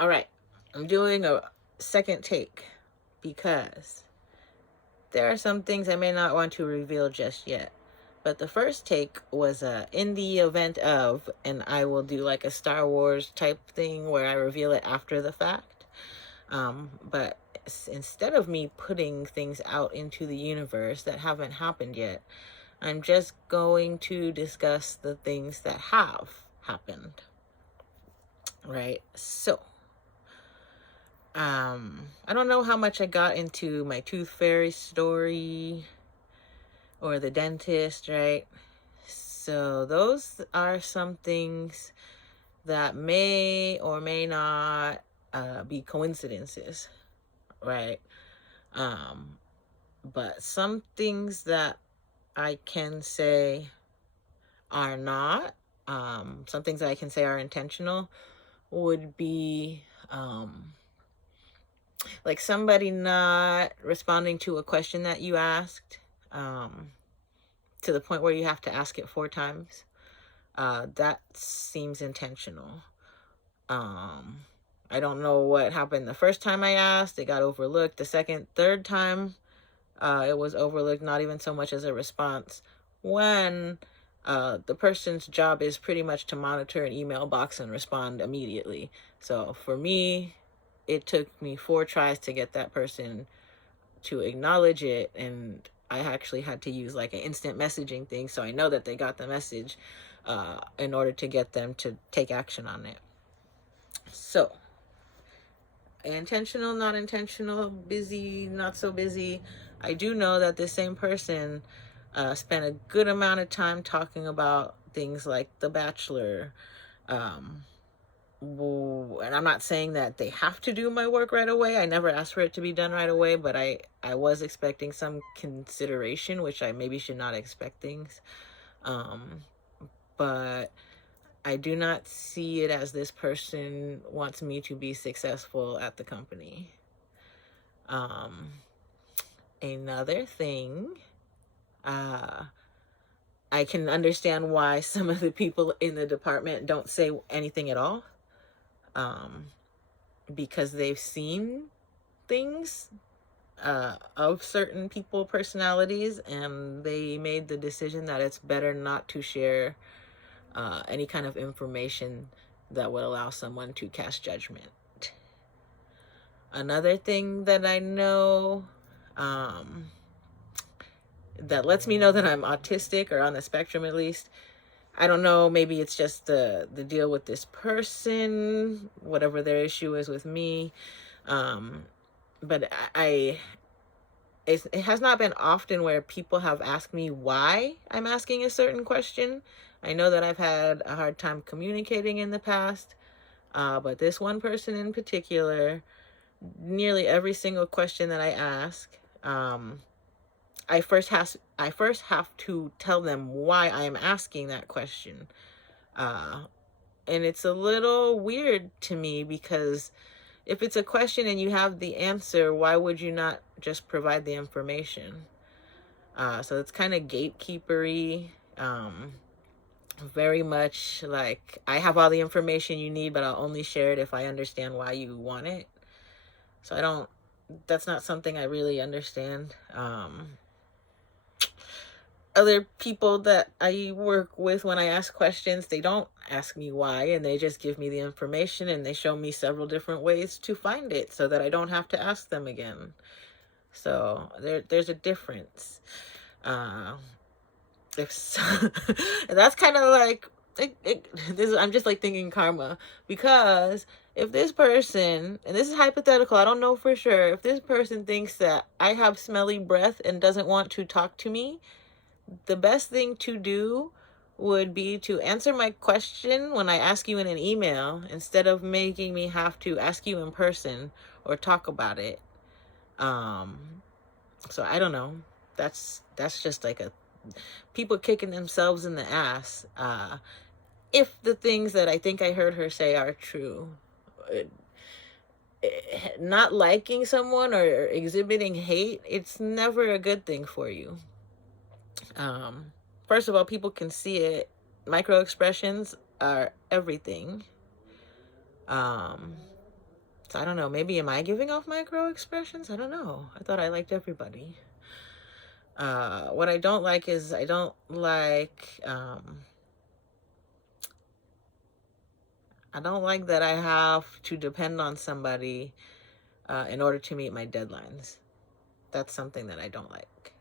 All right, I'm doing a second take because there are some things I may not want to reveal just yet. But the first take was in the event of, and I will do like a Star Wars type thing where I reveal it after the fact. But instead of me putting things out into the universe that haven't happened yet, I'm just going to discuss the things that have happened. Right? So, I don't know how much I got into my tooth fairy story or the dentist, right? So those are some things that may or may not be coincidences, right? Um, but some things that I can say are not, some things that I can say are intentional would be like somebody not responding to a question that you asked, um, to the point where you have to ask it 4 times. That seems intentional. Um, I don't know what happened the first time I asked. It got overlooked. The second, third time, it was overlooked, not even so much as a response. When the person's job is pretty much to monitor an email box and respond immediately. So for me, it took me 4 tries to get that person to acknowledge it, and I actually had to use like an instant messaging thing so I know that they got the message in order to get them to take action on it. So, intentional, not intentional, busy, not so busy. I do know that this same person spent a good amount of time talking about things like The Bachelor. Um, and I'm not saying that they have to do my work right away. I never asked for it to be done right away, but I was expecting some consideration, which I maybe should not expect things. Um, but I do not see it as this person wants me to be successful at the company. Um, Another thing, uh, I can understand why some of the people in the department don't say anything at all, um, because they've seen things of certain people personalities, and they made the decision that it's better not to share any kind of information that would allow someone to cast judgment. Another thing that I know, um, that lets me know that I'm autistic or on the spectrum at least. I don't know, maybe it's just the deal with this person, whatever their issue is with me. Um, but it has not been often where people have asked me why I'm asking a certain question. I know that I've had a hard time communicating in the past, but this one person in particular, nearly every single question that I ask, I first have to tell them why I am asking that question. Uh, and it's a little weird to me because if it's a question and you have the answer, why would you not just provide the information? So it's kind of gatekeepery. Very much like I have all the information you need, but I'll only share it if I understand why you want it. So that's not something I really understand. Other people that I work with, when I ask questions, they don't ask me why, and they just give me the information and they show me several different ways to find it so that I don't have to ask them again. So there's a difference. Uh, if that's kind of like I'm just like thinking karma, because if this person, and this is hypothetical, I don't know for sure, if this person thinks that I have smelly breath and doesn't want to talk to me, the best thing to do would be to answer my question when I ask you in an email instead of making me have to ask you in person or talk about it. Um, so I don't know. That's just like a people kicking themselves in the ass. If the things that I think I heard her say are true. Not liking someone or exhibiting hate, it's never a good thing for you. Um, First of all, people can see it. Micro expressions are everything. Um, So I don't know. Maybe am I giving off micro expressions? I don't know. I thought I liked everybody. What I don't like is I don't like that I have to depend on somebody in order to meet my deadlines. That's something that I don't like.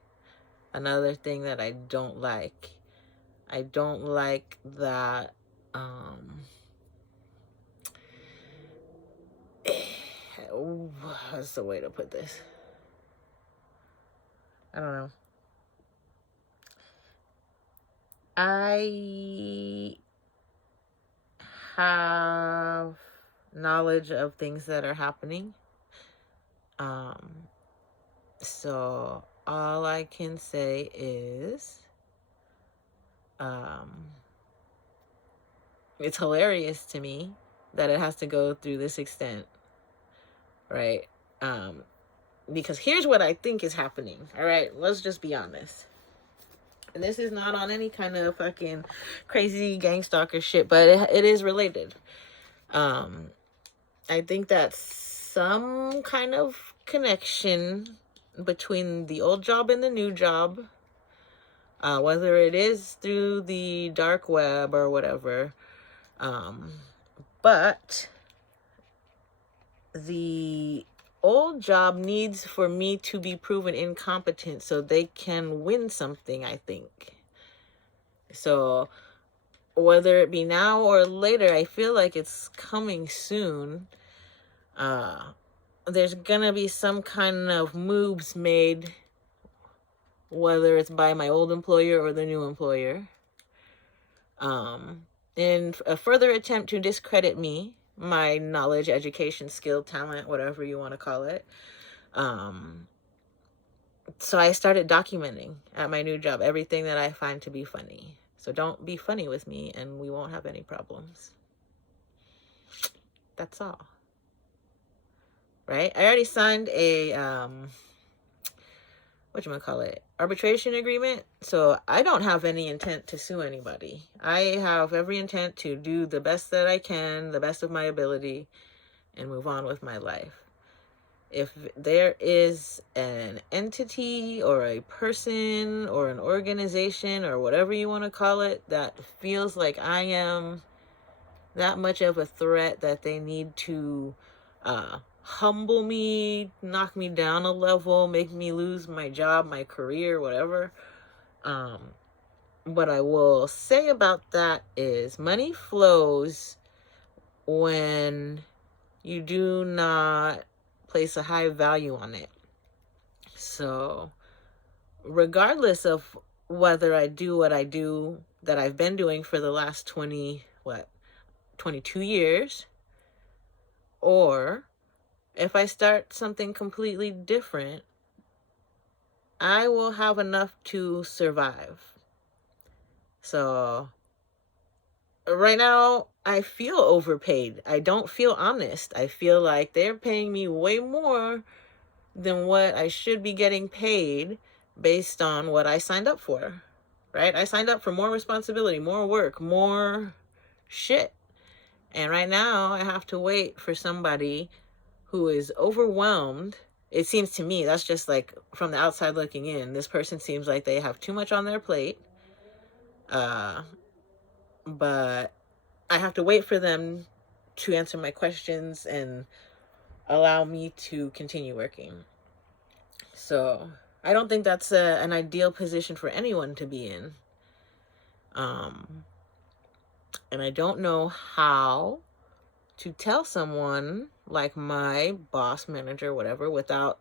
Another thing that I don't like that what's the way to put this? I don't know. I have knowledge of things that are happening. So all I can say is it's hilarious to me that it has to go through this extent, right? Because here's what I think is happening. All right, let's just be honest. And this is not on any kind of fucking crazy gangstalker shit, but it is related. I think that's some kind of connection between the old job and the new job, whether it is through the dark web or whatever. But the old job needs for me to be proven incompetent so they can win something, I think. So whether it be now or later, I feel like it's coming soon. There's gonna be some kind of moves made, whether it's by my old employer or the new employer, in a further attempt to discredit me, my knowledge, education, skill, talent, whatever you want to call it. So I started documenting at my new job everything that I find to be funny. So don't be funny with me and we won't have any problems. That's all. Right? I already signed a arbitration agreement. So I don't have any intent to sue anybody. I have every intent to do the best that I can, the best of my ability, and move on with my life. If there is an entity or a person or an organization or whatever you want to call it that feels like I am that much of a threat that they need to humble me, knock me down a level, make me lose my job, my career, whatever. What I will say about that is money flows when you do not place a high value on it. So regardless of whether I do what I do that I've been doing for the last 22 years, or if I start something completely different, I will have enough to survive. So right now, I feel overpaid. I don't feel honest. I feel like they're paying me way more than what I should be getting paid based on what I signed up for, right? I signed up for more responsibility, more work, more shit. And right now, I have to wait for somebody who is overwhelmed. It seems to me, that's just like from the outside looking in, this person seems like they have too much on their plate. But I have to wait for them to answer my questions and allow me to continue working. So I don't think that's an ideal position for anyone to be in. And I don't know how to tell someone like my boss, manager, whatever, without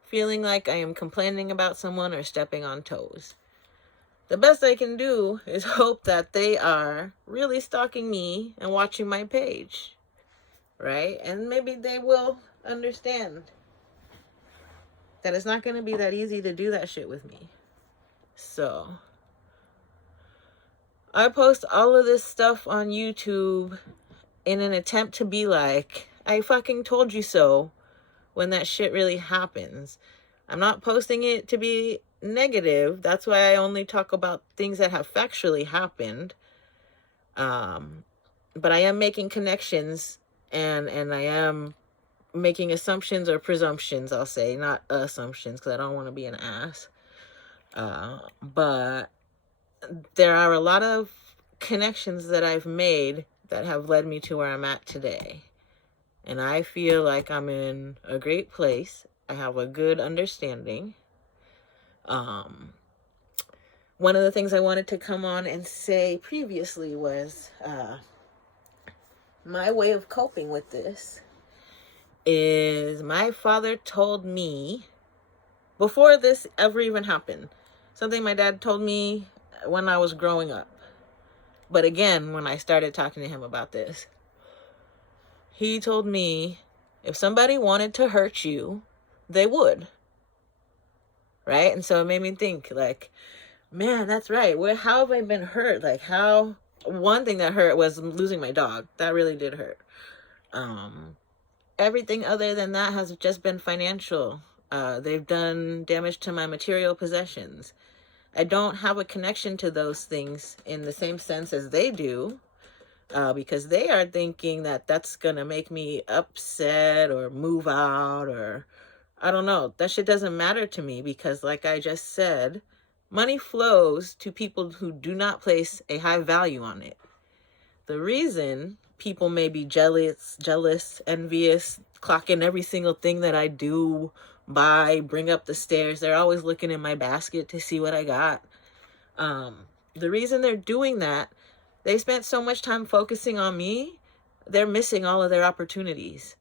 feeling like I am complaining about someone or stepping on toes. The best I can do is hope that they are really stalking me and watching my page, right? And maybe they will understand that it's not going to be that easy to do that shit with me. So I post all of this stuff on YouTube in an attempt to be like, I fucking told you so when that shit really happens. I'm not posting it to be negative. That's why I only talk about things that have factually happened. But I am making connections and I am making assumptions or presumptions, I'll say, not assumptions, because I don't want to be an ass. But there are a lot of connections that I've made that have led me to where I'm at today. And I feel like I'm in a great place. I have a good understanding. One of the things I wanted to come on and say previously was my way of coping with this is my father told me before this ever even happened, something my dad told me when I was growing up. But again, when I started talking to him about this, he told me if somebody wanted to hurt you, they would. Right? And so it made me think, like, man, that's right. How have I been hurt? Like, how? One thing that hurt was losing my dog. That really did hurt. Everything other than that has just been financial. They've done damage to my material possessions. I don't have a connection to those things in the same sense as they do, because they are thinking that that's going to make me upset or move out, or I don't know. That shit doesn't matter to me because, like I just said, money flows to people who do not place a high value on it. The reason people may be jealous, envious, clocking every single thing that I do, buy, bring up the stairs, they're always looking in my basket to see what I got. The reason they're doing that, they spent so much time focusing on me, they're missing all of their opportunities.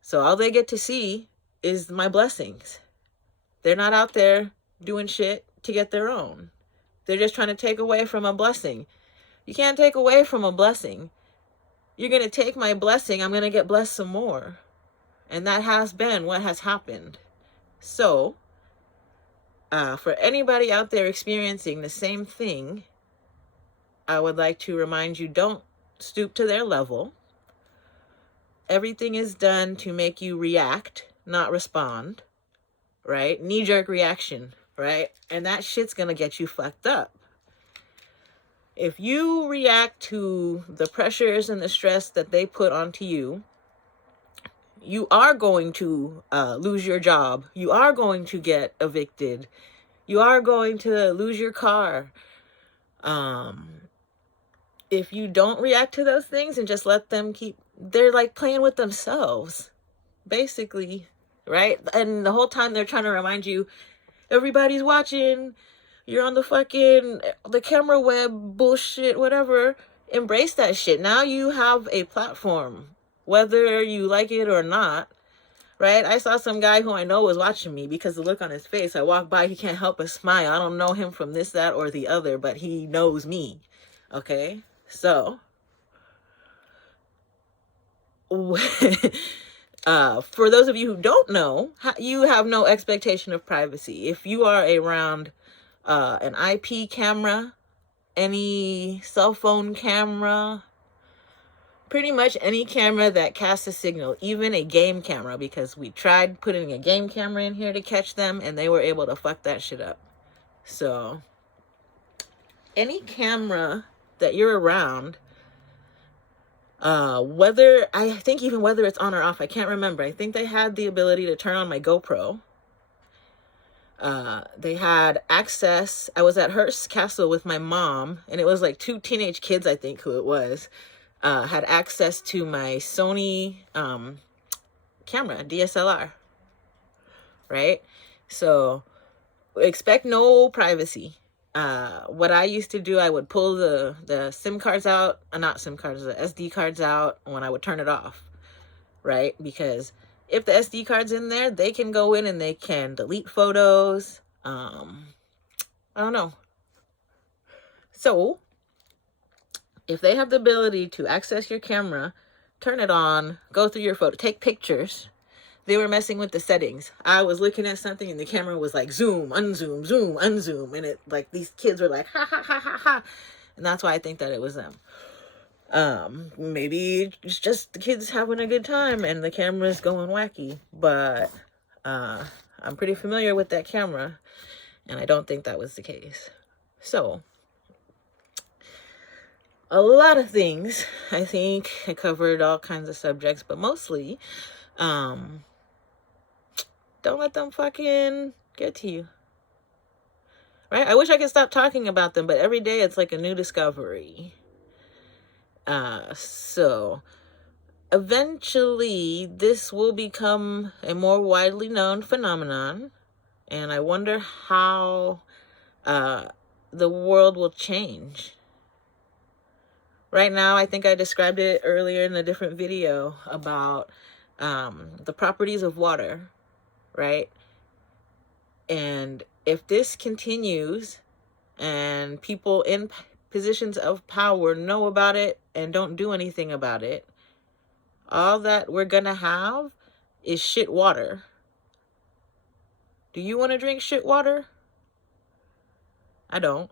So all they get to see is my blessings. They're not out there doing shit to get their own. They're just trying to take away from a blessing. You can't take away from a blessing. You're going to take my blessing, I'm going to get blessed some more. And that has been what has happened. So, for anybody out there experiencing the same thing, I would like to remind you, don't stoop to their level. Everything is done to make you react, not respond, right? Knee-jerk reaction, right? And that shit's gonna get you fucked up. If you react to the pressures and the stress that they put onto you, you are going to lose your job. You are going to get evicted. You are going to lose your car. If you don't react to those things and just let them they're like playing with themselves, basically, right? And the whole time they're trying to remind you, everybody's watching, you're on the camera web bullshit, whatever. Embrace that shit. Now you have a platform, whether you like it or not, right? I saw some guy who I know was watching me because the look on his face. I walk by, he can't help but smile. I don't know him from this, that, or the other, but he knows me, okay? So, for those of you who don't know, you have no expectation of privacy. If you are around an IP camera, any cell phone camera, pretty much any camera that casts a signal, even a game camera, because we tried putting a game camera in here to catch them and they were able to fuck that shit up. So, any camera that you're around, whether it's on or off, I can't remember. I think they had the ability to turn on my GoPro. They had access. I was at Hearst Castle with my mom, and it was like 2 teenage kids, I think who it was, had access to my Sony camera, DSLR, right? So expect no privacy. What I used to do, I would pull the SIM cards out, not SIM cards, the SD cards out when I would turn it off, right? Because if the SD card's in there, they can go in and they can delete photos. I don't know. So, if they have the ability to access your camera, turn it on, go through your photo, take pictures. They were messing with the settings. I was looking at something and the camera was like zoom, unzoom, zoom, unzoom. And it like these kids were like, ha, ha, ha, ha, ha. And that's why I think that it was them. Maybe it's just the kids having a good time and the camera's going wacky. But I'm pretty familiar with that camera. And I don't think that was the case. So, a lot of things. I think I covered all kinds of subjects. But mostly, Don't let them fucking get to you. Right? I wish I could stop talking about them, but every day it's like a new discovery. So eventually this will become a more widely known phenomenon, and I wonder how the world will change. Right now, I think I described it earlier in a different video about the properties of water, right? And if this continues and people in positions of power know about it and don't do anything about it, all that we're gonna have is shit water. Do you want to drink shit water? I don't.